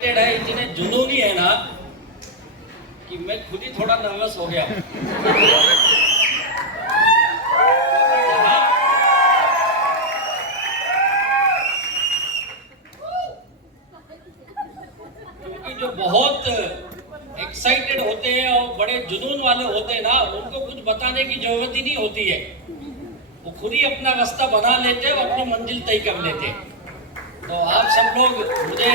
है, इतने जुनूनी है ना कि मैं खुद ही थोड़ा नर्वस हो गया। क्योंकि जो बहुत एक्साइटेड होते हैं और बड़े जुनून वाले होते हैं ना, उनको कुछ बताने की जरूरत ही नहीं होती है। वो खुद ही अपना रास्ता बना लेते हैं और अपनी मंजिल तय कर लेते हैं। तो आप सब लोग मुझे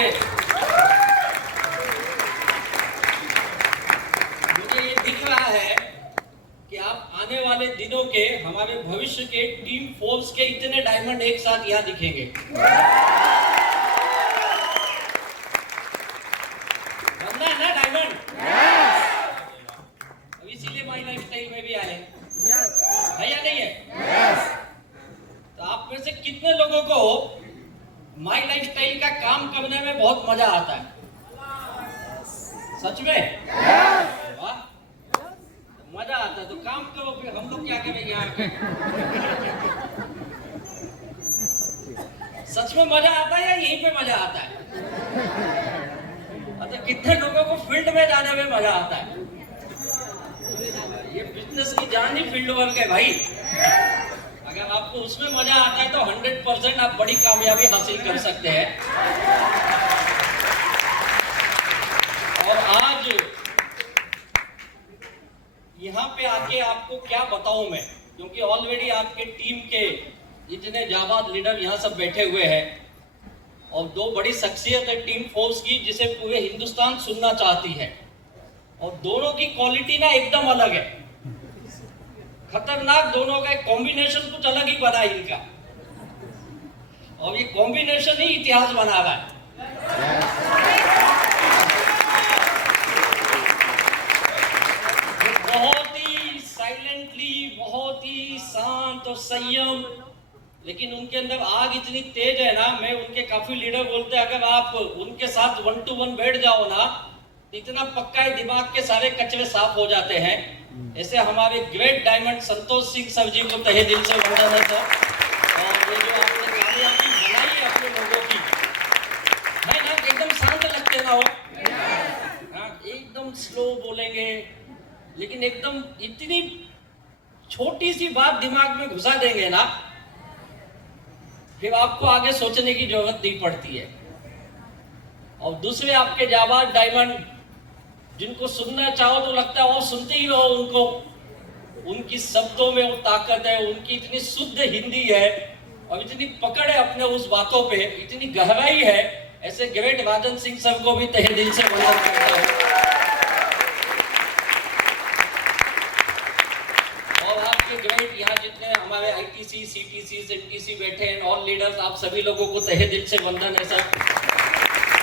ये दिख रहा है कि आप आने वाले दिनों के हमारे भविष्य के टीम फोर्स के इतने डायमंड एक साथ यहाँ दिखेंगे। बनना है ना डायमंड? अब इसीलिए माई लाइफस्टाइल में भी आए है या नहीं है? तो आप में से कितने लोगों को माई लाइफस्टाइल का काम करने में बहुत मजा आता है? सच में? वाह, मजा आता है तो काम करो, फिर हम लोग क्या करें यहाँ पे? सच में मजा आता है या यहीं पे मजा आता है? अच्छा, कितने लोगों को फील्ड में जाने में मजा आता है? ये बिजनेस की जान ही फील्ड वर्क है भाई। अगर आपको उसमें मजा आता है तो 100% आप बड़ी कामयाबी हासिल कर सकते हैं। और आज यहाँ पे आके आपको क्या बताऊं मैं, क्योंकि ऑलरेडी आपके टीम के इतने जाबाज लीडर यहाँ सब बैठे हुए हैं और दो बड़ी शख्सियत है टीम फोर्स की जिसे पूरे हिंदुस्तान सुनना चाहती है। और दोनों की क्वालिटी ना एकदम अलग है, खतरनाक। दोनों का एक कॉम्बिनेशन कुछ अलग ही बना है इनका, और ये कॉम्बिनेशन ही इतिहास बना रहा है। बहुत ही साइलेंटली, बहुत ही शांत और संयम, लेकिन उनके अंदर आग इतनी तेज है ना। मैं उनके काफी लीडर बोलते हैं अगर आप उनके साथ 1 to 1 बैठ जाओ ना, इतना पक्का है दिमाग के सारे कचरे साफ हो जाते हैं। ऐसे हमारे great diamond Santosh Singh sir जी को तहे दिल से वंदन है सर। और ये जो आपने कामयाबी बनाई है अपने लोगों की, है ना, एकदम शांत लगते ना हो, हाँ, एकदम स्लो बोलेंगे, लेकिन एकदम इतनी छोटी सी बात दिमाग में घुसा देंगे ना, फिर आपको आगे सोचने की जरूरत नहीं पड़ती है। और दूसरे आपके जाबाज डायमंड जिनको सुनना चाहो तो लगता है वो सुनते ही रहो उनको। उनकी शब्दों में वो ताकत है, उनकी इतनी शुद्ध हिंदी है और इतनी पकड़ है अपने उस बातों पे, इतनी गहराई है। ऐसे ग्रेट राजन सिंह सर को भी तहे दिल से वंदन करता हूं। और आपके ग्रेट यहाँ जितने हमारे आईटीसी, सीटीसी, एनटीसी बैठे हैं, ऑल लीडर्स, आप सभी लोगों को तहे दिल से वंदन है सर।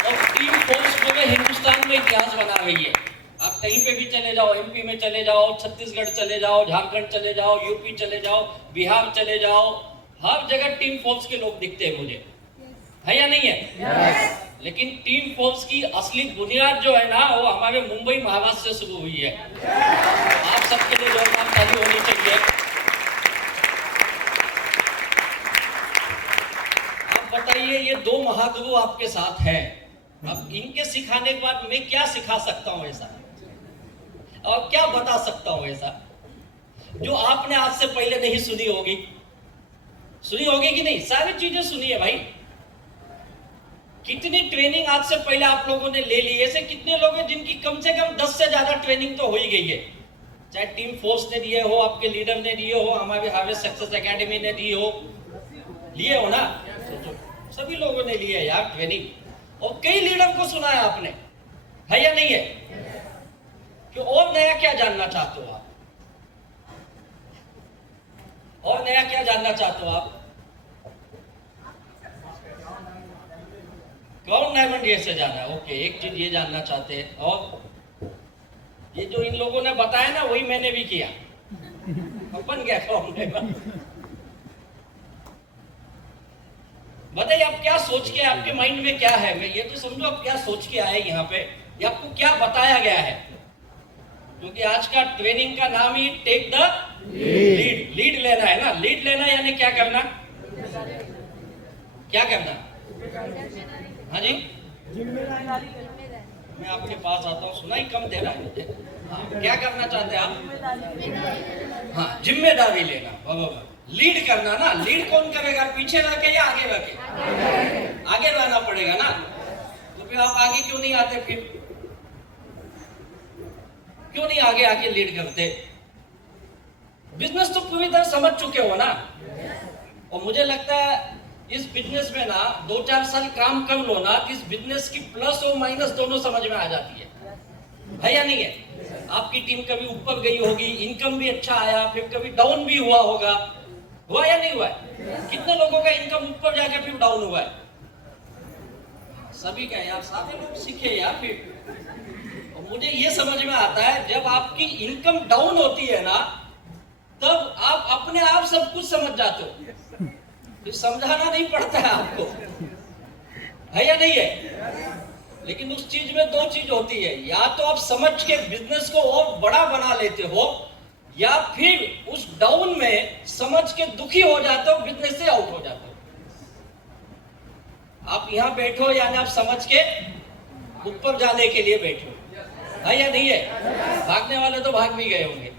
और टीम फोर्स पूरे हिंदुस्तान में इतिहास बना रही है। आप कहीं पे भी चले जाओ, एमपी में चले जाओ, छत्तीसगढ़ चले जाओ, झारखंड चले जाओ, यूपी चले जाओ, बिहार चले जाओ, हर जगह टीम फोर्स के लोग दिखते हैं मुझे, है या नहीं है? yes. लेकिन टीम फोर्स की असली बुनियाद जो है ना, वो हमारे मुंबई महाराष्ट्र से शुरू हुई है। आप सबके लिए जोरदार ताली होनी चाहिए। आप बताइए, ये 2 महागुरु आपके साथ है, अब इनके सिखाने के बाद मैं क्या सिखा सकता हूं ऐसा, और क्या बता सकता हूं ऐसा जो आपने आज से पहले नहीं सुनी होगी? सुनी होगी कि नहीं? सारी चीजें सुनी है भाई। कितनी ट्रेनिंग आज से पहले आप लोगों ने ले ली। ऐसे कितने लोग हैं जिनकी कम से कम 10 से ज्यादा ट्रेनिंग तो हो ही गई है, चाहे टीम फोर्स ने दिए हो, आपके लीडर ने दिए हो, हमारे हार्वेस्ट सक्सेस एकेडमी ने दी हो, लिए हो ना, सभी लोगों ने लिए यार ट्रेनिंग। और कई लीडर को सुना है आपने, है या नहीं है? कि और नया क्या जानना चाहते हो आप? और नया क्या जानना चाहते हो आप? कौन डायमंड ये से जाना है? ओके, एक चीज ये जानना चाहते हैं। और ये जो इन लोगों ने बताया ना, वही मैंने भी किया, बन गया कौन डायमंड। बताइए आप क्या सोच के, आपके माइंड में क्या है? मैं ये तो समझो आप क्या सोच के आए यहाँ पे, या आपको क्या बताया गया है? क्योंकि आज का ट्रेनिंग का नाम ही टेक द लीड। लीड लेना है ना। लीड लेना यानी क्या करना? क्या करना? हाँ जी, मैं आपके पास आता हूँ, सुनाई कम दे रहा है मुझे। हाँ, क्या करना चाहते हैं आप? हाँ, जिम्मेदारी लेना, लीड करना ना। लीड कौन करेगा, पीछे रह के या आगे रह के? आगे रहना पड़ेगा ना। तो फिर आप आगे क्यों नहीं आते? फिर क्यों नहीं आगे आके लीड करते? बिजनेस तो पूरी तरह समझ चुके हो ना। और मुझे लगता है इस बिजनेस में ना 2-4 साल काम कर लो ना, इस बिजनेस की प्लस और माइनस दोनों समझ में आ जाती है या नहीं है? आपकी टीम कभी ऊपर गई होगी, इनकम भी अच्छा आया, फिर कभी डाउन भी हुआ होगा, हुआ या नहीं हुआ है? कितने लोगों का इनकम ऊपर जाके फिर डाउन हुआ है? सभी का यार, सारे लोग सीखे यार। फिर और मुझे ये समझ में आता है, जब आपकी इनकम डाउन होती है ना, तब आप अपने आप सब कुछ समझ जाते हो, फिर समझाना नहीं पड़ता है आपको, है या नहीं है? लेकिन उस चीज में 2 चीज होती है, या तो आप समझ के बिजनेस को और बड़ा बना लेते हो, या फिर उस डाउन में समझ के दुखी हो जाते हो, बिजनेस से आउट हो जाते हो। आप यहां बैठो यानी आप समझ के ऊपर जाने के लिए बैठो, है या नहीं है? भागने वाले तो भाग भी गए होंगे।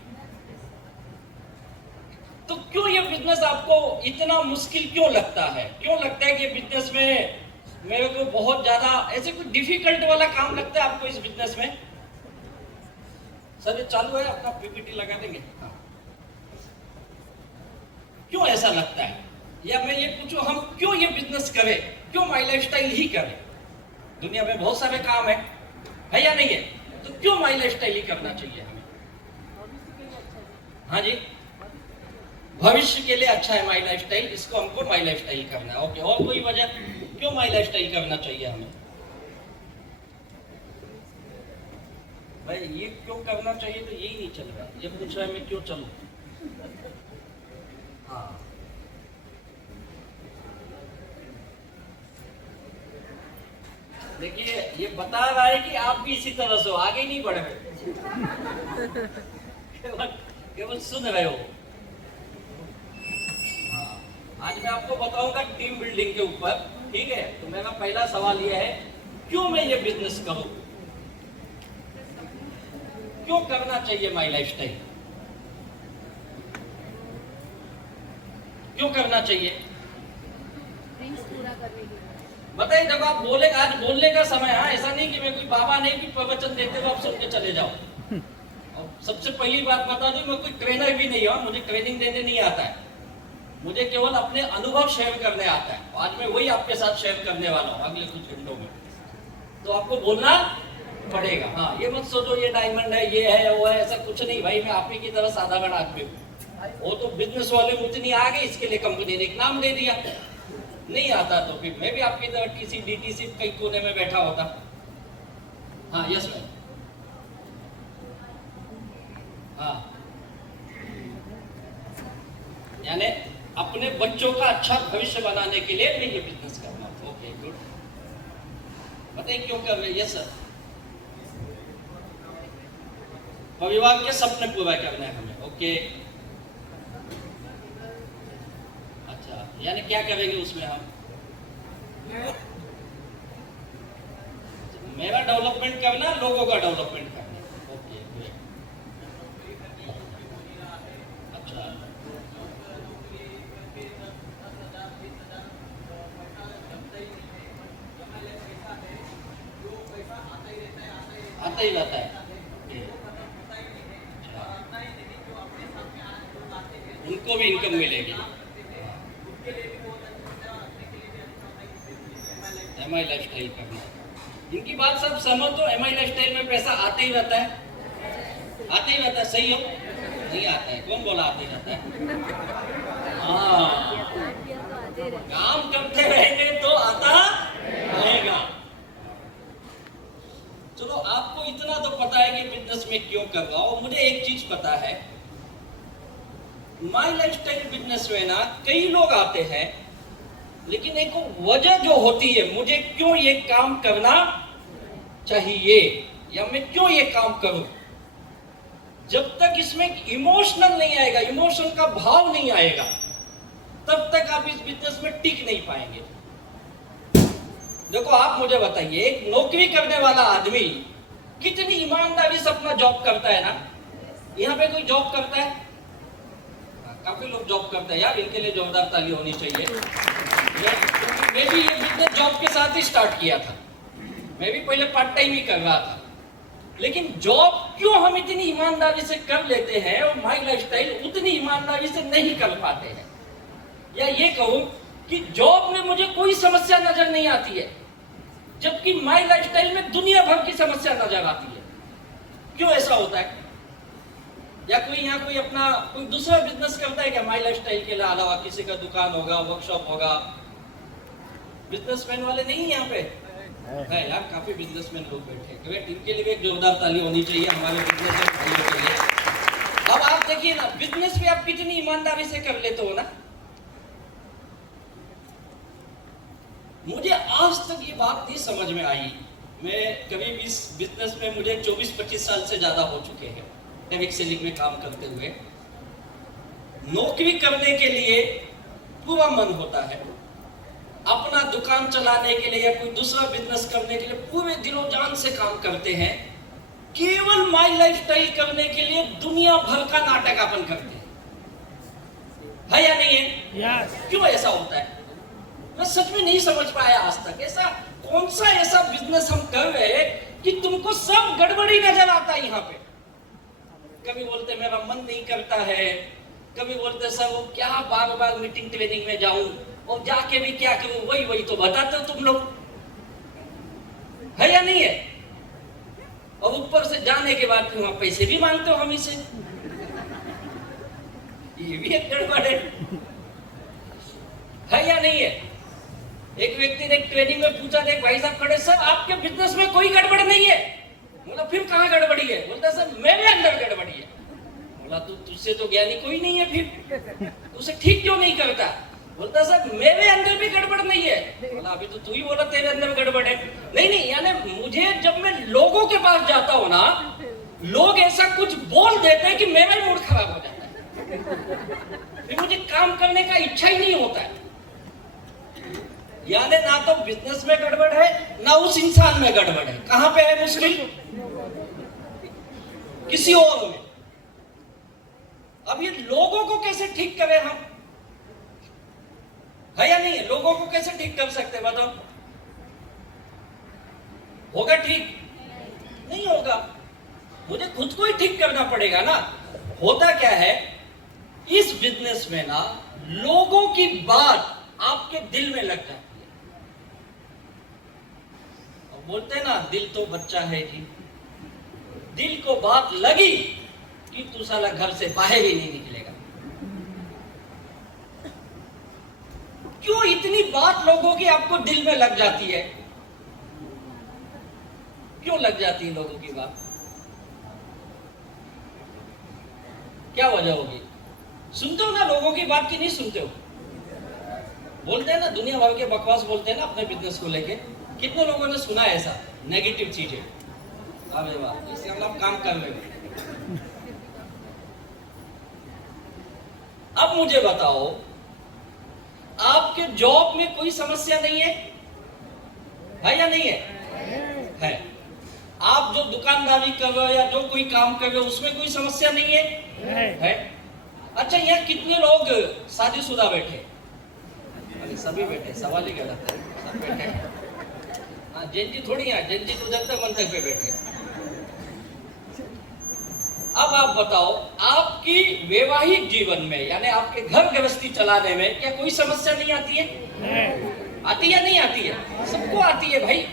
तो क्यों ये बिजनेस आपको इतना मुश्किल क्यों लगता है? क्यों लगता है कि बिजनेस में मेरे को बहुत ज्यादा ऐसे कोई डिफिकल्ट वाला काम लगता है आपको इस बिजनेस में? सर ये चालू है, अपना पीपीटी लगा देंगे। हाँ। क्यों ऐसा लगता है? या मैं ये पूछूं, हम क्यों ये बिजनेस करें? क्यों माई लाइफस्टाइल ही करें? दुनिया में बहुत सारे काम है या नहीं है? तो क्यों माई लाइफस्टाइल ही करना चाहिए हमें? हाँ जी, भविष्य के लिए अच्छा है माई लाइफस्टाइल, इसको हमको माई लाइफस्टाइल करना है। ओके, और कोई वजह क्यों माई लाइफस्टाइल करना चाहिए हमें? भाई ये क्यों करना चाहिए, तो यही नहीं चल रहा। ये पूछ रहा है मैं क्यों चलूं? हाँ, देखिए ये बता रहा है कि आप भी इसी तरह से हो, आगे नहीं बढ़ रहे, केवल सुन रहे हो। आज मैं आपको बताऊंगा टीम बिल्डिंग के ऊपर, ठीक है? तो मेरा पहला सवाल यह है, क्यों मैं ये बिजनेस करूं? क्यों करना चाहिए माई लाइफस्टाइल? क्यों करना चाहिए बताइए। जब आप बोले, आज बोलने का समय है, ऐसा नहीं कि मैं कोई बाबा नहीं कि प्रवचन देते हुए आप सुन के चले जाओ। और सबसे पहली बात बता दूं, मैं कोई ट्रेनर भी नहीं हूं, मुझे ट्रेनिंग देने नहीं आता है, मुझे केवल अपने अनुभव शेयर करने आता है। आज मैं वही आपके साथ शेयर करने वाला हूँ अगले कुछ घंटों में। तो आपको बोलना पड़ेगा। हाँ, ये मत सोचो ये डायमंड है, ये है, वो है, ऐसा कुछ नहीं भाई। मैं आप ही की तरह साधारण आदमी हूँ। वो तो बिजनेस वाले उतनी आ गए, इसके लिए कंपनी ने एक नाम दे दिया। नहीं आता तो फिर मैं भी आपकी तरह टीसी डीटीसी कई कोने में बैठा होता। हाँ, यस भाई। हाँ, यानी अपने बच्चों का अच्छा भविष्य बनाने के लिए मैं ये बिजनेस कर रहा हूँ। Okay, good. बताइए क्यों कर रहे हैं? यस सर, परिवार के सपने पूरा करना है हमें। ओके, अच्छा, यानी क्या करेंगे उसमें हम? मेरा डेवलपमेंट करना, लोगों का डेवलपमेंट करना। Okay, good. अच्छा, आता ही रहता है। उनको भी इनकम मिलेगी। एमआई लाइफस्टाइल करना, इनकी बात सब समझ। तो एमआई लाइफस्टाइल में पैसा आते ही रहता है, आते ही रहता है। सही हो? नहीं आता है? कौन बोला आते ही रहता है? हाँ, काम करते रहेंगे तो आता रहेगा। चलो, आपको इतना तो पता है कि बिजनेस में क्यों कर रहा हूं। मुझे एक चीज पता है, माई लाइफस्टाइल बिजनेस में ना कई लोग आते हैं, लेकिन एक वजह जो होती है, मुझे क्यों ये काम करना चाहिए या मैं क्यों ये काम करूं, जब तक इसमें इमोशनल नहीं आएगा, इमोशन का भाव नहीं आएगा, तब तक आप इस बिजनेस में टिक नहीं पाएंगे। देखो आप मुझे बताइए, एक नौकरी करने वाला आदमी कितनी ईमानदारी से अपना जॉब करता है ना। यहाँ पे कोई जॉब करता है? काफी लोग जॉब करते हैं यार, इनके लिए जोरदार ताली होनी चाहिए। मैं भी ये बिजनेस जॉब के साथ ही स्टार्ट किया था। मैं भी पहले पार्ट टाइम ही कर रहा था, लेकिन जॉब क्यों हम इतनी ईमानदारी से कर लेते हैं और माई लाइफस्टाइल उतनी ईमानदारी से नहीं कर पाते हैं? या ये कहूं कि जॉब में मुझे कोई समस्या नजर नहीं आती है, जबकि माई लाइफस्टाइल में दुनिया भर की समस्या नजर आती है। क्यों ऐसा होता है? या कोई यहाँ कोई अपना कोई दूसरा बिजनेस करता है क्या माई लाइफस्टाइल के अलावा? किसी का दुकान होगा, वर्कशॉप होगा। बिजनेसमैन वाले नहीं यहाँ पे है यार, काफी बिजनेसमैन लोग बैठे हैं। इनके लिए भी एक जोरदार ताली होनी चाहिए हमारे बिजनेसमैन भाइयों के लिए। अब आप देखिए ना, बिजनेस में आप कितनी ईमानदारी से कर लेते हो ना। मुझे आज तक ये बात नहीं समझ में आई। मैं कभी भी इस बिजनेस में मुझे 24-25 साल से ज्यादा हो चुके हैं टेविक सेलिंग में काम करते हुए। नौकरी करने के लिए पूरा मन होता है, अपना दुकान चलाने के लिए या कोई दूसरा बिजनेस करने के लिए पूरे दिलो जान से काम करते हैं। केवल माई लाइफस्टाइल करने के लिए दुनिया भर का नाटक अपन करते हैं, है या नहीं है? Yes. क्यों ऐसा होता है? मैं सच में नहीं समझ पाया आज तक। ऐसा कौन सा ऐसा बिजनेस हम कर रहे हैं कि तुमको सब गड़बड़ी नजर आता है यहाँ पे? कभी बोलते मेरा मन नहीं करता है, कभी बोलते सर वो क्या बार बार मीटिंग ट्रेनिंग में जाऊं और जाके भी क्या करूं, वही तो बताते हो तुम लोग, है या नहीं है? और ऊपर से जाने के बाद वहां पैसे भी मांगते हो हम से। ये भी एक गड़बड़ है या नहीं है? एक व्यक्ति ने ट्रेनिंग में पूछा, देख भाई साहब खड़े, सर आपके बिजनेस में कोई गड़बड़ नहीं है। बोला फिर कहाँ गड़बड़ी है? बोलता सर मेरे अंदर गड़बड़ी है। बोला तू तुझसे तो ज्ञानी कोई नहीं है, फिर उसे ठीक क्यों नहीं करता? बोलता सर मेरे अंदर भी गड़बड़ नहीं है। बोला अभी तो तू ही बोला तेरे अंदर गड़बड़ है। नहीं, यानी मुझे जब मैं लोगों के पास जाता हूँ ना, लोग ऐसा कुछ बोल देते हैं कि मेरा ही मूड खराब हो जाता है, फिर मुझे काम करने का इच्छा ही नहीं होता है। यानी ना तो बिजनेस में गड़बड़ है, ना उस इंसान में गड़बड़ है। कहां पे है मुश्किल? किसी और में। अब ये लोगों को कैसे ठीक करें हम, है या नहीं? लोगों को कैसे ठीक कर सकते हैं बताओ? होगा ठीक? नहीं होगा। मुझे खुद को ही ठीक करना पड़ेगा ना। होता क्या है, इस बिजनेस में ना लोगों की बात आपके दिल में लग जाती है। बोलते हैं ना, दिल तो बच्चा है जी। दिल को बात लगी कि तू साला घर से बाहर ही नहीं निकलेगा। क्यों इतनी बात लोगों की आपको दिल में लग जाती है? क्यों लग जाती है लोगों की बात? क्या वजह होगी? सुनते हो ना लोगों की बात की नहीं सुनते हो? बोलते हैं ना, दुनिया भर के बकवास बोलते हैं ना अपने बिजनेस को लेके। कितने लोगों ने सुना है ऐसा नेगेटिव चीजें? अरे वाह, इससे हम लोग काम कर रहे हैं। अब मुझे बताओ, आपके जॉब में कोई समस्या नहीं है या नहीं है? है। आप जो दुकानदारी कर रहे हो या जो कोई काम कर रहे हो उसमें कोई समस्या नहीं है? है। अच्छा, यहाँ कितने लोग शादीशुदा बैठे? अरे सभी बैठे, सवाल ही गलत है, सब बैठे। हाँ, जेंजी थोड़ी है, जेंजी तो जंतर मंतर पे बैठे। अब आप बताओ, आपकी वैवाहिक जीवन में यानी आपके घर गृहस्थी चलाने में क्या कोई समस्या नहीं आती है? आती है नहीं आती है? सबको आती है भाई।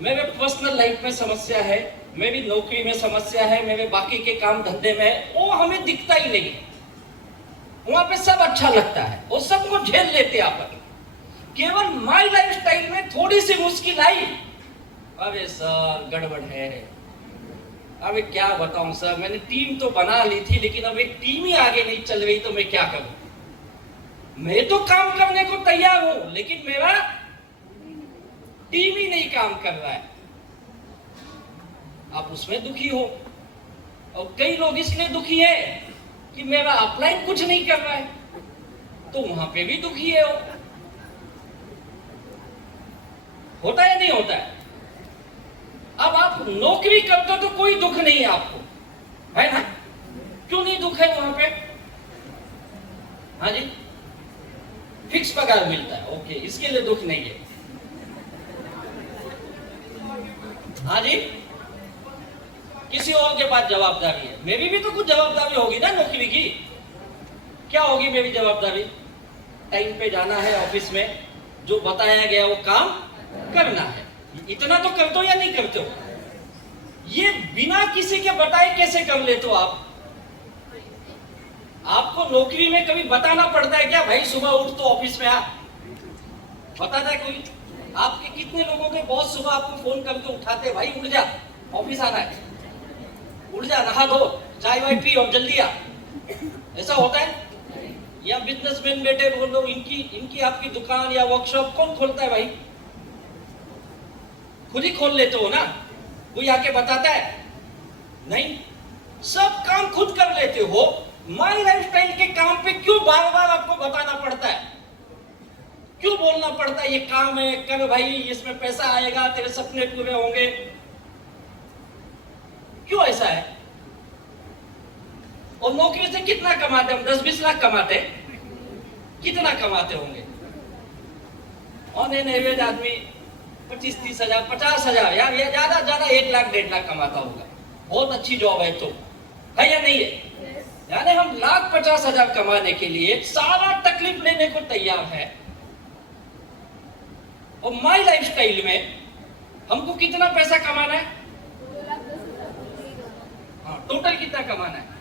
मेरे पर्सनल लाइफ में समस्या है, मेरी नौकरी में समस्या है, मेरे बाकी के काम धंधे में है, वो हमें दिखता ही नहीं। वहां पे सब अच्छा लगता है और सबको झेल लेते अपन। केवल माई लाइफस्टाइल में थोड़ी सी मुश्किल आई, अरे सर गड़बड़ है। अबे क्या बताऊं सर, मैंने टीम तो बना ली थी, लेकिन अब एक टीम ही आगे नहीं चल रही, तो मैं क्या करूं? मैं तो काम करने को तैयार हूं, लेकिन मेरा टीम ही नहीं काम कर रहा है। आप उसमें दुखी हो। और कई लोग इसलिए दुखी है कि मेरा अपलाइन कुछ नहीं कर रहा है, तो वहां पे भी दुखी है। होता है नहीं होता है? अब आप नौकरी करते हो तो कोई दुख नहीं है आपको, है ना? क्यों नहीं दुख है वहां पे? हाँ जी, फिक्स पगार मिलता है, ओके, इसके लिए दुख नहीं है। हाँ जी, किसी और के पास जवाबदारी है, मेरी भी तो कुछ जवाबदारी होगी ना नौकरी की। क्या होगी मेरी जवाबदारी? टाइम पे जाना है ऑफिस में, जो बताया गया वो काम करना है। इतना तो करते हो या नहीं करते हो? ये बिना किसी के बताए कैसे कर लेते हो आप? आपको नौकरी में कभी बताना पड़ता है क्या, भाई सुबह उठ तो ऑफिस में आ? बताता है कोई? आपके कितने लोगों के बॉस सुबह आपको फोन करके उठाते, भाई उठ जा, ऑफिस आना है, उठ जा, नहा धो, चाय वाय पी और जल्दी आ? ऐसा होता है? या बिजनेसमैन बेटे बोलो, इनकी आपकी दुकान या वर्कशॉप कौन खोलता है भाई? खुद ही खोल लेते हो ना, कोई आके बताता है? नहीं, सब काम खुद कर लेते हो। माई लाइफस्टाइल के काम पे क्यों बार बार आपको बताना पड़ता है? क्यों बोलना पड़ता है ये काम है, कर भाई, इसमें पैसा आएगा, तेरे सपने पूरे होंगे? क्यों ऐसा है? और नौकरी से कितना कमाते हम? 10-20 लाख कमाते? कितना कमाते होंगे? ऑन एन एवरेज आदमी 25-30 हजार, 50 हजार, यार ये ज्यादा 1 लाख 1.5 लाख कमाता होगा। बहुत अच्छी जॉब है तो, है या नहीं है? यानी हम 1,50,000 कमाने के लिए सारा तकलीफ लेने को तैयार है। और माई लाइफस्टाइल में हमको कितना पैसा कमाना है? हाँ, टोटल कितना कमाना है?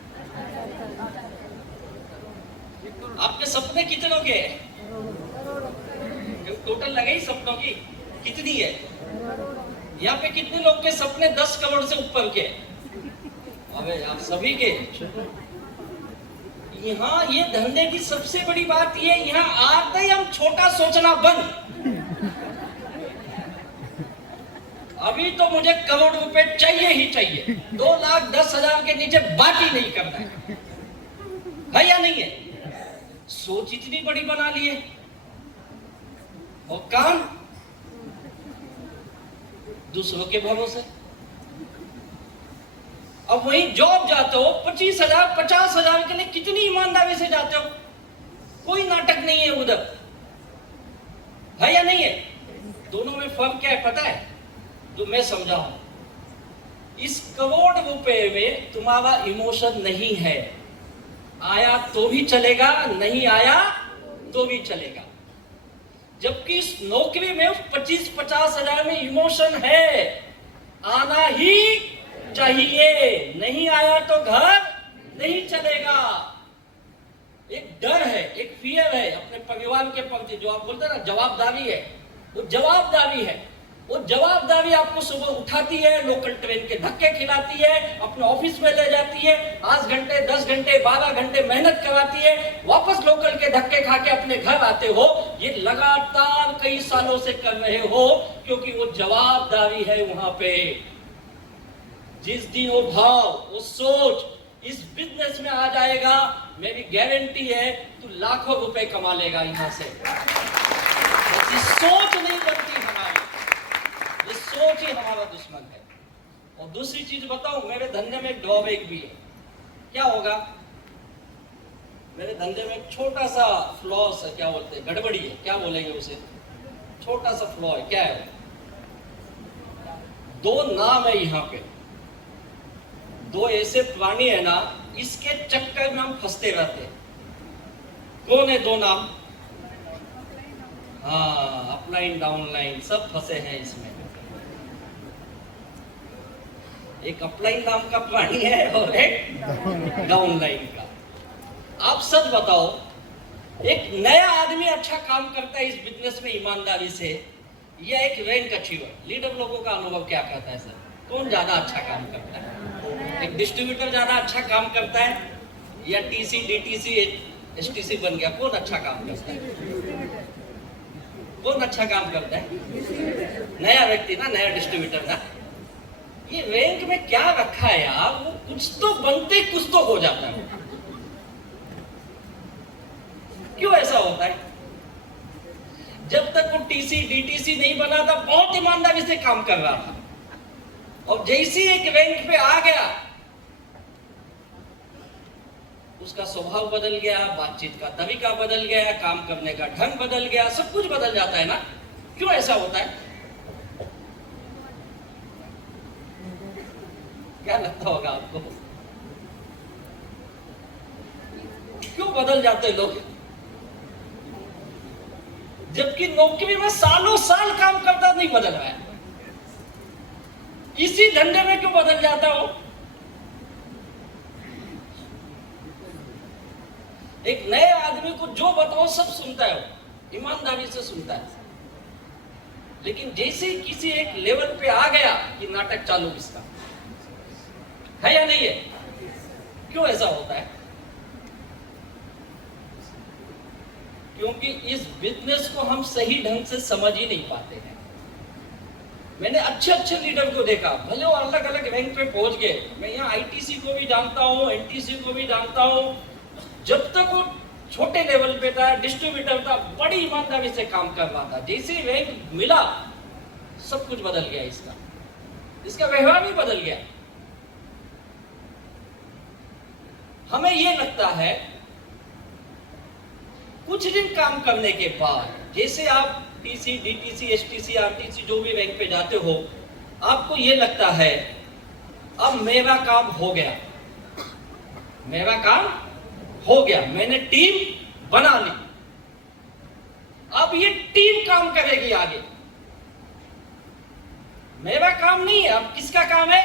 आपके सपने कितनों के हैं? टोटल लगे ही सपनों की कितनी है? यहाँ पे कितने लोग के सपने 10 करोड़ से ऊपर के? अबे आप सभी के। यहाँ ये धंधे की सबसे बड़ी बात ये, यहाँ आते ही हम छोटा सोचना बंद। अभी तो मुझे करोड़ रुपए चाहिए ही चाहिए, 2,10,000 के नीचे बात ही नहीं करना है या नहीं है? सोच इतनी बड़ी बना लिए और काम दूसरों के भरोसे। अब वहीं जॉब जाते हो 25,000 50,000 के लिए, कितनी ईमानदारी से जाते हो? कोई नाटक नहीं है उधर, है या नहीं है? दोनों में फर्क क्या है पता है? जो मैं समझाऊं, इस करोड़ रुपए में तुम्हारा इमोशन नहीं है। आया तो भी चलेगा, नहीं आया तो भी चलेगा। जबकि इस नौकरी में 25-50 हजार में इमोशन है, आना ही चाहिए, नहीं आया तो घर नहीं चलेगा। एक डर है, एक फियर है अपने परिवार के प्रति, जो आप बोलते हैं ना जवाबदारी है, वो जवाबदारी है। वो जवाबदारी आपको सुबह उठाती है, लोकल ट्रेन के धक्के खिलाती है, अपने ऑफिस में ले जाती है, 8 घंटे 10 घंटे 12 घंटे मेहनत कराती है, वापस लोकल के धक्के खा के अपने घर आते हो। ये लगातार कई सालों से कर रहे हो, क्योंकि वो जवाबदारी है वहां पे। जिस दिन वो भाव, वो सोच इस बिजनेस में आ जाएगा, मेरी गारंटी है तू लाखों रुपए कमा लेगा यहां से। सोच नहीं बनती हमारी, ये सोच ही हमारा दुश्मन है। और दूसरी चीज बताऊं, मेरे धंधे में ड्रॉबैक भी है। क्या होगा? मेरे धंधे में एक छोटा सा फ्लॉ है, क्या बोलते हैं, गड़बड़ी है, क्या बोलेंगे उसे, छोटा सा फ्लॉ है। क्या है? 2 नाम है यहाँ पे, 2 ऐसे प्राणी है ना, इसके चक्कर में हम फंसते रहते हैं। कौन है 2 नाम? हाँ, अपलाइन डाउनलाइन सब फंसे हैं इसमें। एक अपलाइन नाम का प्राणी है और एक डाउनलाइन का। आप सच बताओ, एक नया आदमी अच्छा काम करता है इस बिजनेस में ईमानदारी से, या एक रैंक अचीवर लीडर लोगों का अनुभव क्या कहता है सर? कौन ज्यादा अच्छा काम करता है? एक डिस्ट्रीब्यूटर ज्यादा अच्छा काम करता है, या टीसी डीटीसी एसटीसी बन गया, कौन अच्छा काम करता है? कौन अच्छा काम करता है? नया व्यक्ति ना, नया डिस्ट्रीब्यूटर ना। ये रैंक में क्या रखा है यार? वो कुछ तो बनते, कुछ तो हो जाता है। क्यों ऐसा होता है? जब तक वो टीसी डीटीसी नहीं बना था बहुत ईमानदारी से काम कर रहा था, और जैसे एक रैंक पे आ गया उसका स्वभाव बदल गया, बातचीत का तरीका बदल गया, काम करने का ढंग बदल गया, सब कुछ बदल जाता है ना। क्यों ऐसा होता है? क्या लगता होगा आपको, क्यों बदल जाते लोग? जबकि नौकरी में सालों साल काम करता नहीं बदल रहा है, इसी धंधे में क्यों बदल जाता हो? एक नए आदमी को जो बताओ सब सुनता है, वो ईमानदारी से सुनता है, लेकिन जैसे किसी एक लेवल पे आ गया कि नाटक चालू इसका है या नहीं है? क्यों ऐसा होता है? क्योंकि इस बिजनेस को हम सही ढंग से समझ ही नहीं पाते हैं। मैंने अच्छे अच्छे लीडर को देखा, भले वो अलग अलग रैंक पे पहुंच गए, मैं यहाँ आईटीसी को भी जानता हूँ, एनटीसी को भी जानता हूँ, जब तक वो छोटे लेवल पे था, डिस्ट्रीब्यूटर था, बड़ी ईमानदारी से काम कर रहा था, जैसे रैंक मिला सब कुछ बदल गया, इसका व्यवहार भी बदल गया। हमें ये लगता है कुछ दिन काम करने के बाद, जैसे आप टीसी डीटीसी एसटीसी आरटीसी जो भी रैंक पे जाते हो, आपको ये लगता है अब मेरा काम हो गया, मेरा काम हो गया, मैंने टीम बना ली, अब ये टीम काम करेगी आगे, मेरा काम नहीं है, अब किसका काम है?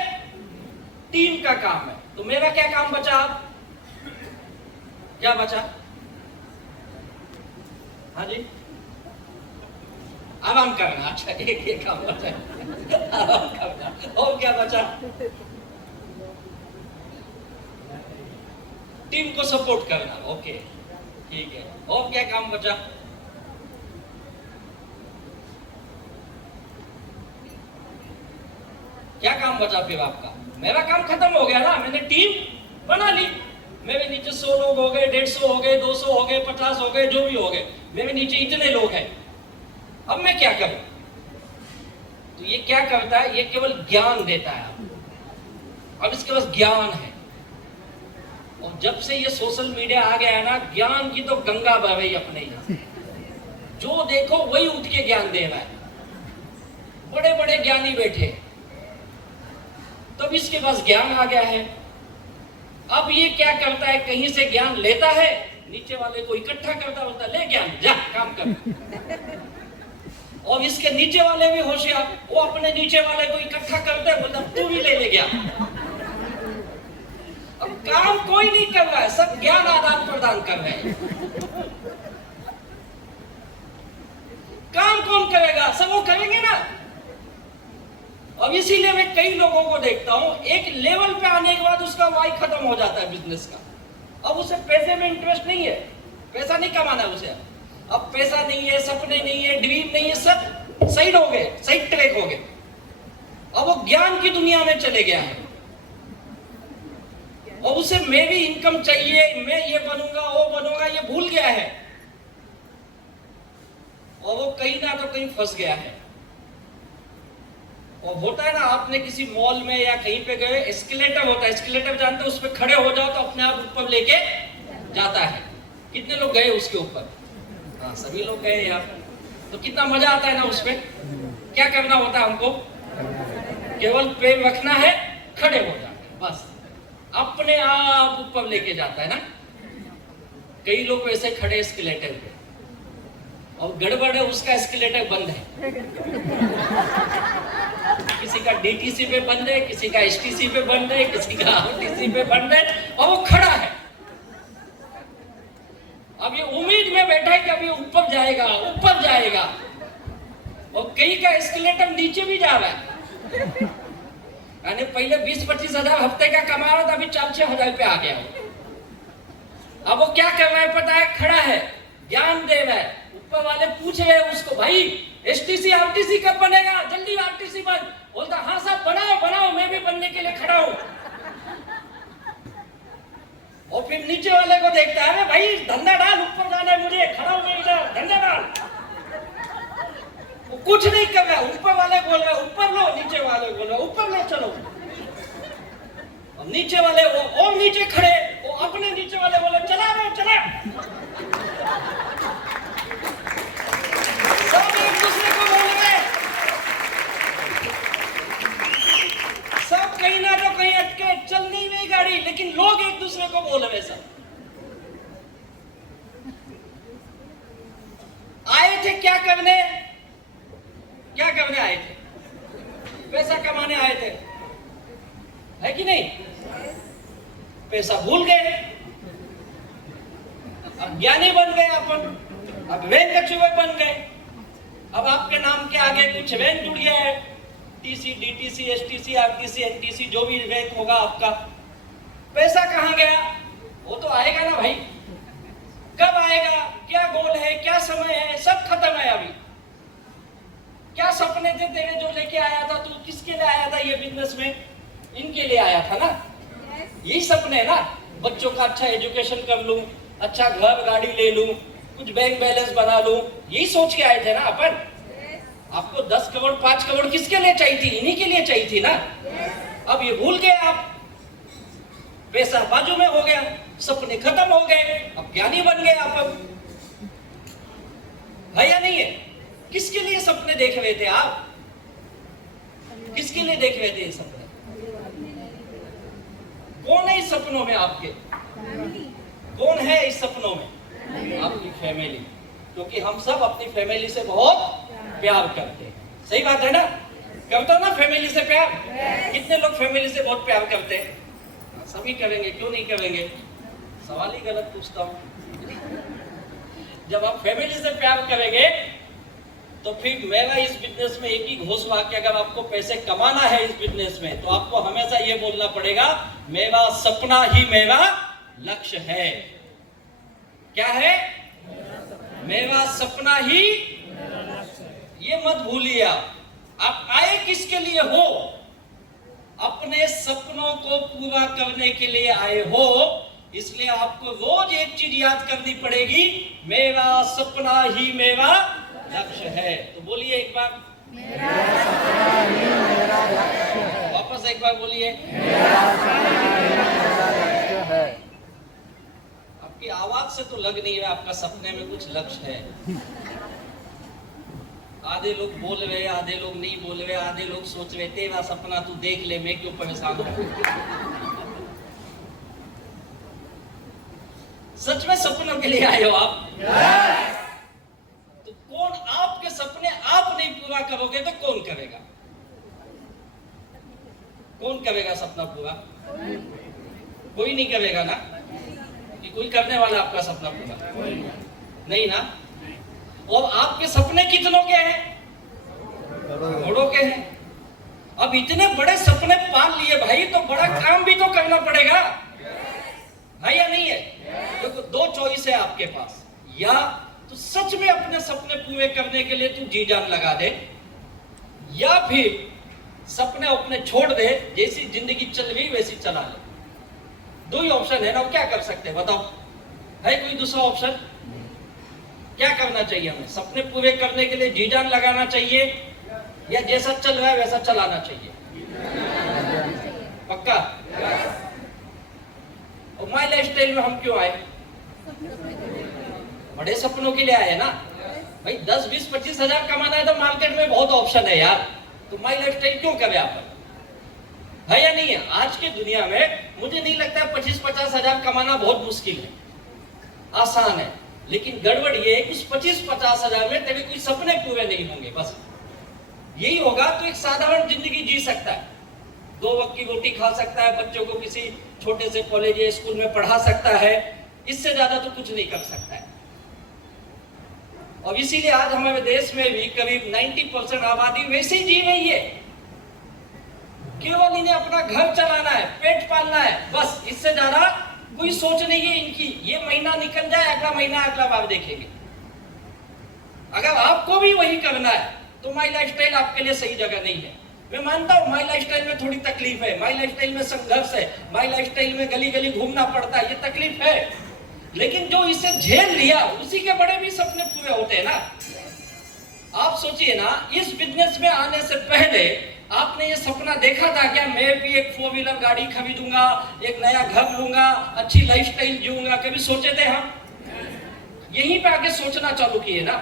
टीम का काम है। तो मेरा क्या काम बचा? अब क्या बचा? हाँ जी, आराम करना। अच्छा, एक ये काम बचा, आराम करना। और क्या बचा? टीम को सपोर्ट करना। ओके, ठीक है। और क्या काम बचा? क्या काम बचा फिर आपका? मेरा काम खत्म हो गया ना, मैंने टीम बना ली, मेरे नीचे 100 लोग हो गए, 150 हो गए, 200 हो गए, 50 हो गए, जो भी हो गए, मेरे नीचे इतने लोग हैं, अब मैं क्या करूं? तो ये क्या करता है? ये केवल ज्ञान देता है आपको। अब इसके पास ज्ञान है, और जब से ये सोशल मीडिया आ गया है ना, ज्ञान की तो गंगा बह रही अपने यहाँ, जो देखो वही उठ के ज्ञान दे रहा है, बड़े बड़े ज्ञानी बैठे, तब इसके पास ज्ञान आ गया है। अब ये क्या करता है? कहीं से ज्ञान लेता है, नीचे वाले को इकट्ठा करता, बोलता ले ज्ञान, जा काम कर। और इसके नीचे वाले भी होशियार, वो अपने नीचे वाले को इकट्ठा करते हैं, बोलता तू भी ले ज्ञान। अब काम कोई नहीं कर रहा है, सब ज्ञान आदान प्रदान कर रहे हैं। काम कौन करेगा? सब वो करेंगे ना। अब इसीलिए मैं कई लोगों को देखता हूं, एक लेवल पे आने के बाद उसका वाई खत्म हो जाता है बिजनेस का। अब उसे पैसे में इंटरेस्ट नहीं है, पैसा नहीं कमाना उसे। अब पैसा नहीं है, सपने नहीं है, ड्रीम नहीं है, सब साइड हो गए, साइड ट्रैक हो गए। अब वो ज्ञान की दुनिया में चले गया है, और उसे मेरी इनकम चाहिए, मैं ये बनूंगा वो बनूंगा, ये भूल गया है, और वो कहीं ना तो कहीं फंस गया है। और होता है ना, आपने किसी मॉल में या कहीं पे गए, एस्केलेटर होता है, एस्केलेटर जानते हो, उस पर खड़े हो जाओ तो अपने आप ऊपर लेके जाता है। कितने लोग गए उसके ऊपर? हाँ, सभी लोग गए यार। तो कितना मजा आता है ना उस पे। क्या करना होता है हमको? केवल पैर रखना है, खड़े हो जाते हैं, बस अपने आप ऊपर लेके जाता है ना। कई लोग ऐसे खड़े एस्केलेटर पे, और गड़बड़ है, उसका एस्केलेटर बंद है। किसी का डीटीसी पे बंद है, किसी का एसटीसी पे बंद है, किसी का आरटीसी पे बंद है, और वो खड़ा है। अब ये उम्मीद में बैठा है कि अब ये ऊपर जाएगा, ऊपर जाएगा, और कई का एस्केलेटर नीचे भी जा रहा है। यानी पहले 20-25 हजार हफ्ते का कमा रहा था, अभी 4-6 हजार पे आ गया। अब वो क्या कर रहा है पता है? खड़ा है, ज्ञान दे रहा है। ऊपर वाले पूछ रहे हैं उसको, भाई एसटीसी आरटीसी कब बनेगा, जल्दी आरटीसी बन। बोलता हाँ साहब बनाओ बनाओ, मैं भी बनने के लिए खड़ा हूं। और फिर नीचे वाले को देखता है, भाई धंधा डाल, ऊपर जाना है मुझे, खड़ा हूं मैं इधर, धंधा डाल। कुछ नहीं कर रहा, ऊपर वाले बोल रहे ऊपर लो, नीचे वाले बोल रहे ऊपर ले चलो। और नीचे वाले वो नीचे खड़े, वो अपने नीचे वाले बोले चला रहे चला। सब एक दूसरे को बोल रहे, सब कहीं ना तो कहीं अटके, चल नहीं रही गाड़ी, लेकिन लोग एक दूसरे को बोल रहे। सब आए थे क्या करने, क्या करने आए थे? पैसा कमाने आए थे, है कि नहीं? पैसा भूल गए, अब ज्ञानी बन गए अपन, अब वैन कछुए बन गए। अब आपके नाम के आगे कुछ वैन जुड़ गया है, TC, DTC, STC, RTC, NTC, जो भी वैन होगा आपका। पैसा कहां गया? वो तो आएगा ना भाई, कब आएगा, क्या गोल है, क्या समय है, सब खत्म है। अभी क्या सपने थे तेरे जो लेके आया था तू, किसके लिए आया था ये बिजनेस में? इनके लिए आया था ना। यही सपने है ना, बच्चों का अच्छा एजुकेशन कर लूं, अच्छा घर गाड़ी ले लूं, कुछ बैंक बैलेंस बना लूं, यही सोच के आए थे ना अपन। आपको 10 करोड़ 5 करोड़ किसके लिए चाहिए थी? इन्हीं के लिए चाहिए थी ना। अब ये भूल गए आप, पैसा बाजू में हो गया, सपने खत्म हो गए, अब ज्ञानी बन गए आप। है या नहीं है? किसके लिए सपने देख रहे थे आप? किसके लिए देख रहे थे ये सपने? कौन है इस सपनों में आपके? कौन है इस सपनों में? आपकी फैमिली। क्योंकि हम सब अपनी फैमिली से बहुत प्यार करते हैं। सही बात है ना? करते हो ना फैमिली से प्यार? कितने लोग फैमिली से बहुत प्यार करते हैं? सभी करेंगे, क्यों नहीं करेंगे? सवाल ही गलत पूछता हूं। जब आप फैमिली से प्यार करेंगे तो फिर मेरा इस बिजनेस में एक ही घोषणा कि अगर आपको पैसे कमाना है इस बिजनेस में, तो आपको हमेशा ये बोलना पड़ेगा, मेरा सपना ही मेरा लक्ष्य है। क्या है? मेरा सपना ही, ये मत भूलिए। आप आए किसके लिए हो? अपने सपनों को पूरा करने के लिए आए हो। इसलिए आपको रोज एक चीज याद करनी पड़ेगी, मेरा सपना ही मेरा लक्ष्य है। तो बोलिए एक बार, मेरा सपना ही मेरा लक्ष्य है। वापस एक बार बोलिए, मेरा सपना ही मेरा लक्ष्य है। आपकी आवाज से तो लग नहीं रहा आपका सपने में कुछ लक्ष्य है। आधे लोग बोल रहे, आधे लोग नहीं बोल रहे, आधे लोग सोच रहे तेरा सपना तू देख ले, मैं क्यों परेशान हूं। सच में सपनों के लिए आए हो आप? तो कौन आपके सपने आप नहीं पूरा करोगे तो कौन करेगा? कौन करेगा सपना पूरा? कोई नहीं करेगा ना। कि कोई करने वाला आपका सपना पूरा? नहीं ना। और आपके सपने कितनों के हैं? करोड़ों के हैं। अब इतने बड़े सपने पाल लिए भाई, तो बड़ा काम भी तो करना पड़ेगा, है या नहीं है? तो दो चॉइस है आपके पास, या तो सच में अपने सपने पूरे करने के लिए तू जी जान लगा दे, या फिर सपने अपने छोड़ दे, जैसी जिंदगी चल गई वैसी चला ले। दो ही ऑप्शन है ना, क्या कर सकते हैं बताओ? है कोई दूसरा ऑप्शन? क्या करना चाहिए हमें? सपने पूरे करने के लिए जी जान लगाना चाहिए, या जैसा चल रहा है वैसा चलाना चाहिए? पक्का? और माय लाइफस्टाइल में हम क्यों आए? बड़े सपनों के लिए आए ना भाई। 10, 20, 25 हजार कमाना है तो मार्केट में बहुत ऑप्शन है यार। तो माय लाइफस्टाइल क्यों करे आप? है या नहीं है? आज के दुनिया में मुझे नहीं लगता 25-50 हजार कमाना बहुत मुश्किल है, आसान है। लेकिन गड़बड़ ये है कि उस 25-50 हजार में तेरे कोई सपने पूरे नहीं होंगे। बस यही होगा तो एक साधारण जिंदगी जी सकता है, 2 वक्त की रोटी खा सकता है, बच्चों को किसी छोटे से कॉलेज या स्कूल में पढ़ा सकता है, इससे ज्यादा तो कुछ नहीं कर सकता है। और इसीलिए आज हमारे देश में भी करीब 90% आबादी वैसे ही जी रही है। केवल इन्हें अपना घर चलाना है, पेट पालना है, बस। इससे ज्यादा कोई सोच नहीं है इनकी। ये महीना निकल जाए, अगला महीना अगला बार देखेंगे। अगर आपको भी वही करना है तो माय लाइफस्टाइल आपके लिए सही जगह नहीं है। मैं मानता हूं माय लाइफस्टाइल में थोड़ी तकलीफ है, माय लाइफस्टाइल में संघर्ष है, माय लाइफस्टाइल में गली गली घूमना पड़ता है, ये तकलीफ है। लेकिन जो इसे झेल लिया उसी के बड़े भी सपने पूरे होते हैं ना। आप सोचिए ना, इस बिजनेस में आने से पहले आपने ये सपना देखा था क्या, मैं भी एक 4 व्हीलर गाड़ी खरीदूंगा, एक नया घर लूंगा, अच्छी लाइफस्टाइल जीऊंगा? कभी सोचे थे हम? यहीं पे आके सोचना चालू किए ना।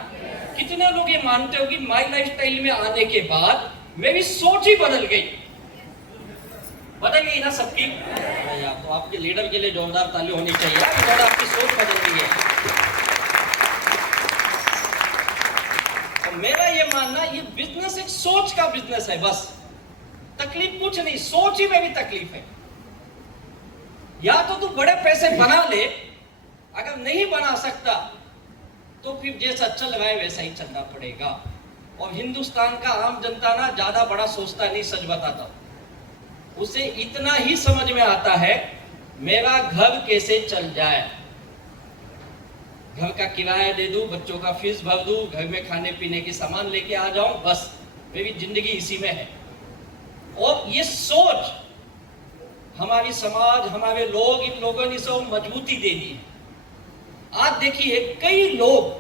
कितने लोग ये मानते हो कि माई लाइफस्टाइल में आने के बाद मेरी सोच ही बदल गई? बदल गई ना सबकी? यार, तो आपके लीडर के लिए जोरदार ताली होनी चाहिए, आपकी सोच बदल गई है। मेरा ये मानना, ये बिजनेस एक सोच का बिजनेस है बस। तकलीफ कुछ नहीं, सोच ही में भी तकलीफ है। या तो तू बड़े पैसे बना ले, अगर नहीं बना सकता तो फिर जैसा चल रहा है वैसा ही चलना पड़ेगा। और हिंदुस्तान का आम जनता ना ज्यादा बड़ा सोचता नहीं, सच बताता। उसे इतना ही समझ में आता है, मेरा घर कैसे चल जाए, घर का किराया दे दूं, बच्चों का फीस भर दूं, घर में खाने पीने की सामान लेके आ जाऊं, बस मेरी जिंदगी इसी में है। और ये सोच हमारी समाज, हमारे लोग, इन लोगों ने सब मजबूती दे दी। आज देखिए, कई लोग,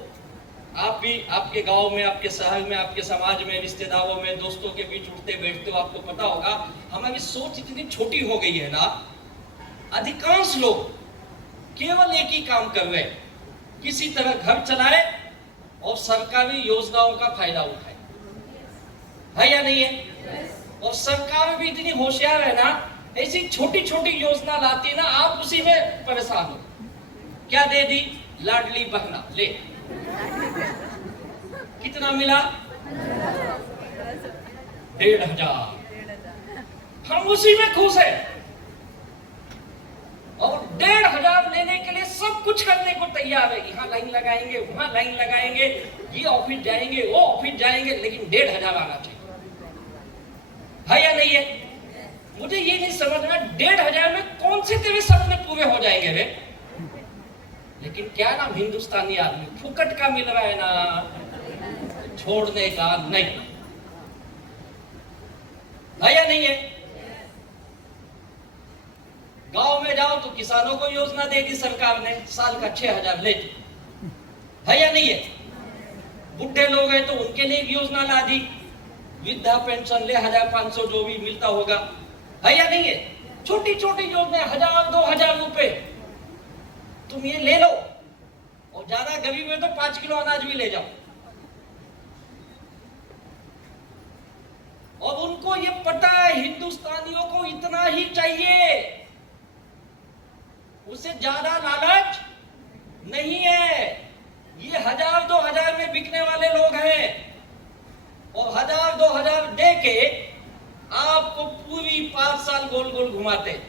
आप भी आपके गांव में, आपके शहर में, आपके समाज में, रिश्तेदारों में, दोस्तों के बीच उठते बैठते हो, आपको पता होगा हमारी सोच इतनी छोटी हो गई है ना। अधिकांश लोग केवल एक ही काम कर रहे हैं, किसी तरह घर चलाए और सरकारी योजनाओं का फायदा उठाए, है या नहीं है? और सरकार भी इतनी होशियार है ना, ऐसी छोटी छोटी योजना लाती ना, आप उसी में परेशान हो। क्या दे दी? लाडली बहना, ले। कितना मिला? 1,500। हम उसी में खुश है। और 1,500 लेने के लिए सब कुछ करने को तैयार है। यहाँ लाइन लगाएंगे, वहां लाइन लगाएंगे, ये ऑफिस जाएंगे, वो ऑफिस जाएंगे, लेकिन 1,500 आना चाहिए, है या नहीं है? मुझे ये नहीं समझ में, 1,500 में कौन से तेरे सपने पूरे हो जाएंगे रे? लेकिन क्या नाम, हिंदुस्तानी आदमी फुकट का मिल रहा है ना, छोड़ने का नहीं, है या नहीं है? गांव में जाओ तो किसानों को योजना देगी सरकार ने, साल का 6,000 ले, है या नहीं है? बुढ़े लोग हैं तो उनके लिए एक योजना ला दी, वृद्धा पेंशन ले, 1,500 जो भी मिलता होगा, है या नहीं है? छोटी छोटी योजना, 1,000-2,000 रुपए तुम ये ले लो, और ज्यादा गरीब है तो 5 किलो अनाज भी ले जाओ। और उनको ये पता है, हिंदुस्तानियों को इतना ही चाहिए, उससे ज्यादा लालच नहीं है। ये 1,000-2,000 में बिकने वाले लोग हैं, और 1,000-2,000 दे के आपको पूरी 5 साल गोल गोल घुमाते।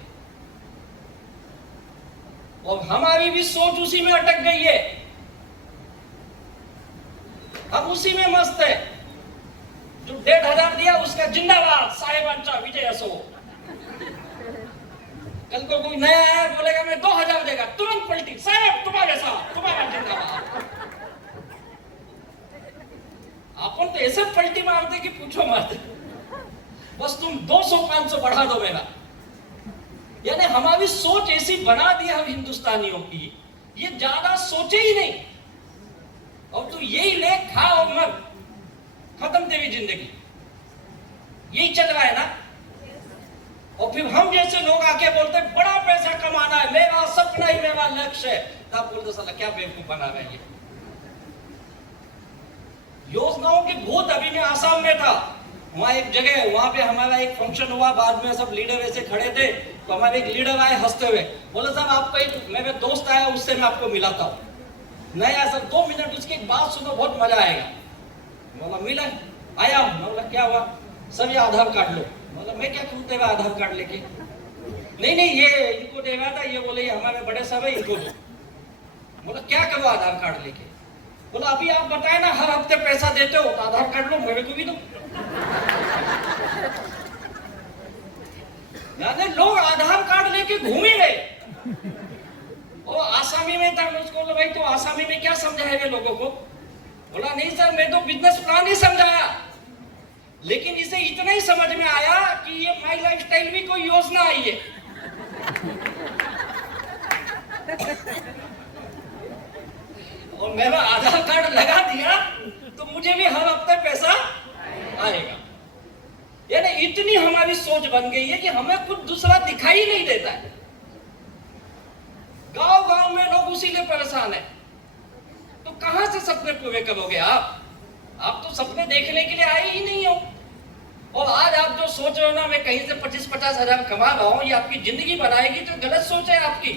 और हमारी भी सोच उसी में अटक गई है, हम उसी में मस्त है। जो 1,500 दिया उसका जिंदाबाद, साहेबांचा विजय असो। कल को कोई नया आया, बोलेगा मैं 2,000 देगा, तुरंत पलटी, साहेब तुम्हारे साथ, तुम्हारा जिंदाबाद। अपन तो ऐसे पलटी मारते कि पूछो मत, बस तुम 200-500 बढ़ा दो मेरा। यानी हमारी सोच ऐसी बना दी हम हिंदुस्तानियों की, ये ज्यादा सोचे ही नहीं, और तू यही ले, खा और मर, खत्म तेरी जिंदगी। यही चल रहा है ना। और फिर हम जैसे लोग आके बोलते बड़ा पैसा कमाना है, मेरा सपना ही मेरा लक्ष्य है, तब बोलते साला क्या बेवकूफ बना रहे हैं। योजनाओं के भूत अभी मैं आसाम में था, वहां एक जगह है, वहां पे हमारा एक फंक्शन हुआ, बाद में सब लीडर ऐसे खड़े थे, तो हमारे एक लीडर आए हंसते हुए, बोले साहब आपका एक मेरा दोस्त आया, उससे मैं आपको मिलाता हूँ। नया सर 2 मिनट उसकी एक बात सुनो, बहुत मजा आएगा। बोला मिला, आया, बोला क्या हुआ? सर ये आधार कार्ड लो। बोला मैं क्या करूँ तेरा आधार कार्ड लेके? नहीं नहीं ये इनको दे रहा था, ये बोले ये हमारे बड़े साहब है, इनको दो। बोला क्या करो आधार कार्ड लेके? बोला अभी आप बताए ना हर हफ्ते पैसा देते हो, तो आधार कार्ड लो, मेरे को भी दो। यानी लोग आधार कार्ड लेके घूम ही गए। वो आसामी में था, मैं उसको बोला भाई तो आसामी में क्या समझाएगा लोगों को? बोला नहीं सर मैं तो बिजनेस प्लान ही समझाया, लेकिन इसे इतना ही समझ में आया कि ये माई लाइफस्टाइल भी कोई योजना आई है। और मेरा आधार कार्ड लगा दिया तो मुझे भी हर हफ्ते पैसा आएगा। यानी इतनी हमारी सोच बन गई है कि हमें कुछ दूसरा दिखाई नहीं देता है। गांव गांव में लोग उसी लिए परेशान है। तो कहां से सपने पूरे करोगे आप तो सपने देखने के लिए आए ही नहीं हो। और आज आप जो सोच रहे हो ना, मैं कहीं से 25-50 हजार कमा रहा हूं, ये आपकी जिंदगी बनाएगी, तो गलत सोच है आपकी।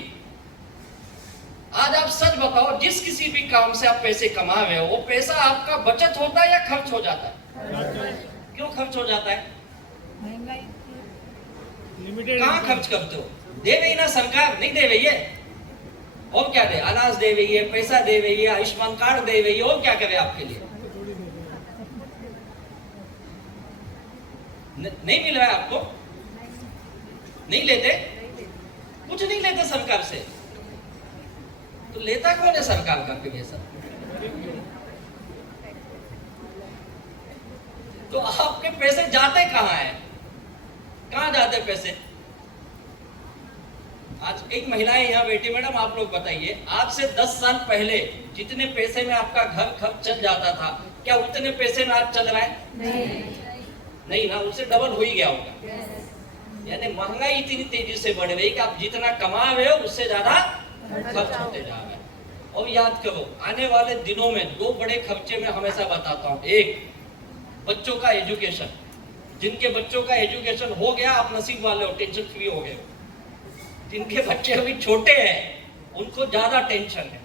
आज आप सच बताओ, जिस किसी भी काम से आप पैसे कमा रहे हो, वो पैसा आपका बचत होता है या खर्च हो जाता है? क्यों खर्च हो जाता है? कहां खर्च करते हो? दे रही ना सरकार, नहीं दे रही है। और क्या दे? अनाज दे रही है, पैसा दे रही है, आयुष्मान कार्ड दे रही है, और क्या करे आपके लिए? नहीं मिल रहा है आपको? नहीं लेते? कुछ नहीं लेते सरकार से। तो लेता कौन है सरकार का पैसा? तो आपके पैसे जाते कहां हैं? कहां जाते पैसे? आज एक महिलाएं यहाँ बैठी, मैडम आप लोग बताइए, आज से 10 साल पहले जितने पैसे में आपका घर खर्च चल जाता था, क्या उतने पैसे में आज चल रहा है? नहीं ना, उससे डबल हो ही गया होगा। यानी महंगाई इतनी तेजी से बढ़ रही कि आप जितना कमा रहे हो उससे ज्यादा खर्च होते जा रहे हैं। और याद करो, आने वाले दिनों में 2 बड़े खर्चे मैं हमेशा बताता हूँ। एक, बच्चों का एजुकेशन। जिनके बच्चों का एजुकेशन हो गया, आप नसीब वाले हो, टेंशन फ्री हो गए। जिनके बच्चे अभी छोटे हैं, उनको ज्यादा टेंशन है।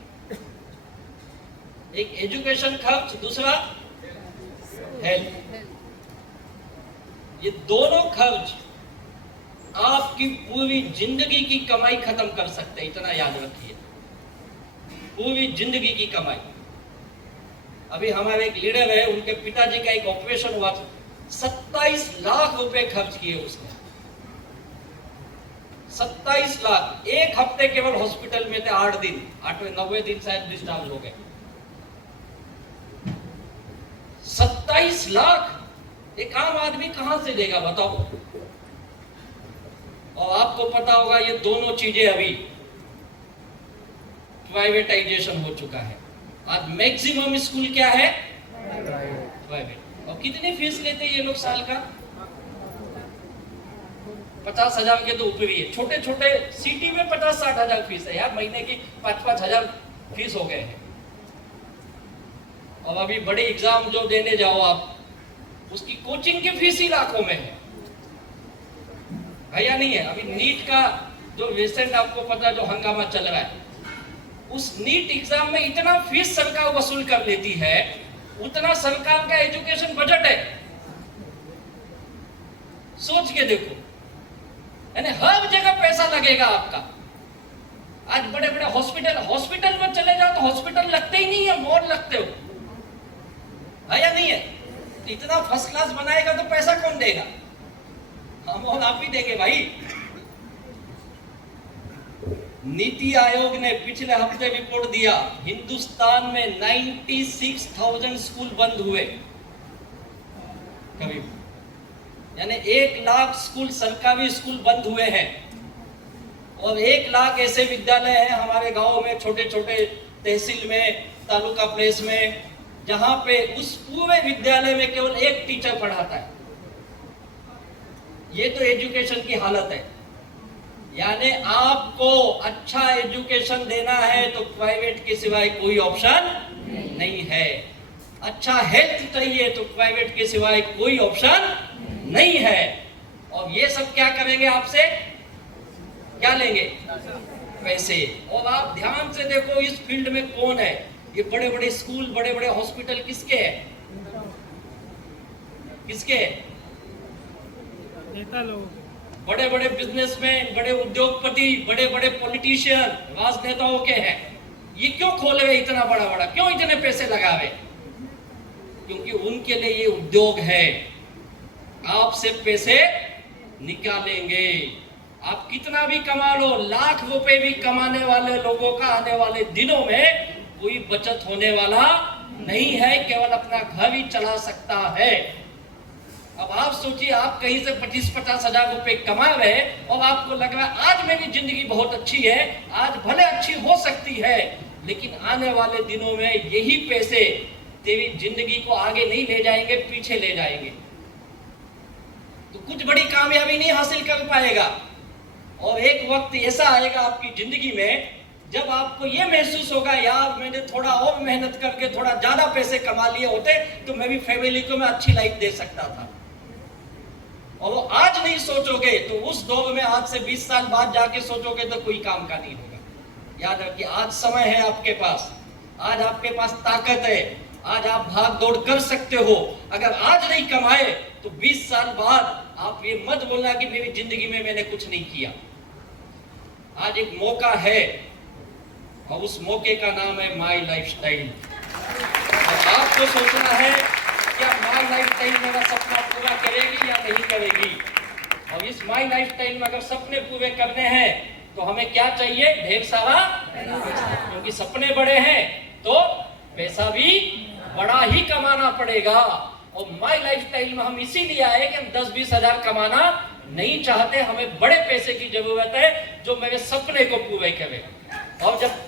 एक एजुकेशन खर्च, दूसरा हेल्थ। ये दोनों खर्च आपकी पूरी जिंदगी की कमाई खत्म कर सकते हैं, इतना याद रखिए। पूरी जिंदगी की कमाई। अभी हमारे एक लीडर है, उनके पिताजी का एक ऑपरेशन हुआ, 27 लाख रुपए खर्च किए उसने। 27 लाख। एक हफ्ते केवल हॉस्पिटल में थे, 8 दिन, 8वें-9वें दिन शायद डिस्चार्ज हो गए। 27 लाख एक आम आदमी कहां से देगा बताओ? और आपको पता होगा, ये दोनों चीजें अभी प्राइवेटाइजेशन हो चुका है। आज मैक्सिमम स्कूल क्या है? प्राइवेट। और कितनी फीस लेते हैं ये लोग साल का? 50,000 के तो ऊपर ही है। छोटे छोटे सिटी में 50-60 हजार फीस है यार, महीने की 5-5 हजार फीस हो गए हैं। और अभी बड़े एग्जाम जो देने जाओ आप, उसकी कोचिंग की फीस ही लाखों में है या नहीं है? अभी नीट का जो रिसेंट आपको पता है जो हंगामा चल रहा है, उस नीट एग्जाम में इतना फीस सरकार वसूल कर लेती है, उतना सरकार का एजुकेशन बजट है। सोच के देखो, यानी हर जगह पैसा लगेगा आपका। आज बड़े बड़े हॉस्पिटल में चले जाओ तो हॉस्पिटल लगते ही नहीं है, मॉल लगते हो या नहीं है? इतना फर्स्ट क्लास बनाएगा तो पैसा कौन देगा? हम और आप ही देंगे भाई। नीति आयोग ने पिछले हफ्ते रिपोर्ट दिया, हिंदुस्तान में 96,000 स्कूल बंद हुए कभी, यानी 1 लाख स्कूल, सरकारी स्कूल बंद हुए हैं। और 1 लाख ऐसे विद्यालय हैं हमारे गांव में, छोटे छोटे तहसील में, तालुका प्लेस में, जहां पे उस पूरे विद्यालय में केवल 1 टीचर पढ़ाता है। ये तो एजुकेशन की हालत है। यानी आपको अच्छा एजुकेशन देना है तो प्राइवेट के सिवाय कोई ऑप्शन नहीं है। अच्छा हेल्थ चाहिए तो प्राइवेट के सिवाय कोई ऑप्शन नहीं है। और ये सब क्या करेंगे आपसे? क्या लेंगे? पैसे। और आप ध्यान से देखो, इस फील्ड में कौन है? ये बड़े बड़े स्कूल, बड़े बड़े हॉस्पिटल किसके हैं? किसके हैं? नेता लोग, बड़े बड़े बिजनेसमैन, बड़े उद्योगपति, बड़े बड़े पॉलिटिशियन, राजनेताओं के हैं। ये क्यों खोले हुए इतना बड़ा बड़ा? क्यों इतने पैसे लगावे? क्योंकि उनके लिए ये उद्योग है। आपसे पैसे निकालेंगे। आप कितना भी कमा लो, लाख रुपए भी कमाने वाले लोगों का आने वाले दिनों में कोई बचत होने वाला नहीं है, केवल अपना घर ही चला सकता है। अब आप सोचिए, आप कहीं से 25-50 हजार रुपए कमा रहे और आपको लग रहा है आज मेरी जिंदगी बहुत अच्छी है, आज भले अच्छी हो सकती है, लेकिन आने वाले दिनों में यही पैसे तेरी जिंदगी को आगे नहीं ले जाएंगे, पीछे ले जाएंगे, तो कुछ बड़ी कामयाबी नहीं हासिल कर पाएगा। और एक वक्त ऐसा आएगा आपकी जिंदगी में जब आपको ये महसूस होगा, यार मैंने थोड़ा और मेहनत करके थोड़ा ज्यादा पैसे कमा लिए होते तो मैं भी फैमिली को मैं अच्छी लाइफ दे सकता था। और वो आज नहीं सोचोगे तो उस दौर में आज से 20 साल बाद जाके सोचोगे तो कोई काम का नहीं होगा। याद रखिए, आज समय है आपके पास, आज आपके पास ताकत है, आज आप भाग दौड़ कर सकते हो। अगर आज नहीं कमाए तो 20 साल बाद आप ये मत बोलना कि मेरी जिंदगी में मैंने कुछ नहीं किया। आज एक मौका है और उस मौके का नाम है माई लाइफस्टाइल। और आपको सोचना है क्या माई लाइफस्टाइल मेरा सपना पूरा करेगी या नहीं करेगी। और इस माई लाइफस्टाइल में अगर सपने पूरे करने हैं तो हमें क्या चाहिए, ढेर सारा, क्योंकि सपने बड़े हैं तो पैसा भी बड़ा ही कमाना पड़ेगा। और माई लाइफस्टाइल में हम इसीलिए आए कि हम 10-20 हजार कमाना नहीं चाहते, हमें बड़े पैसे की जरूरत है जो मेरे सपने को पूरे करे। और जब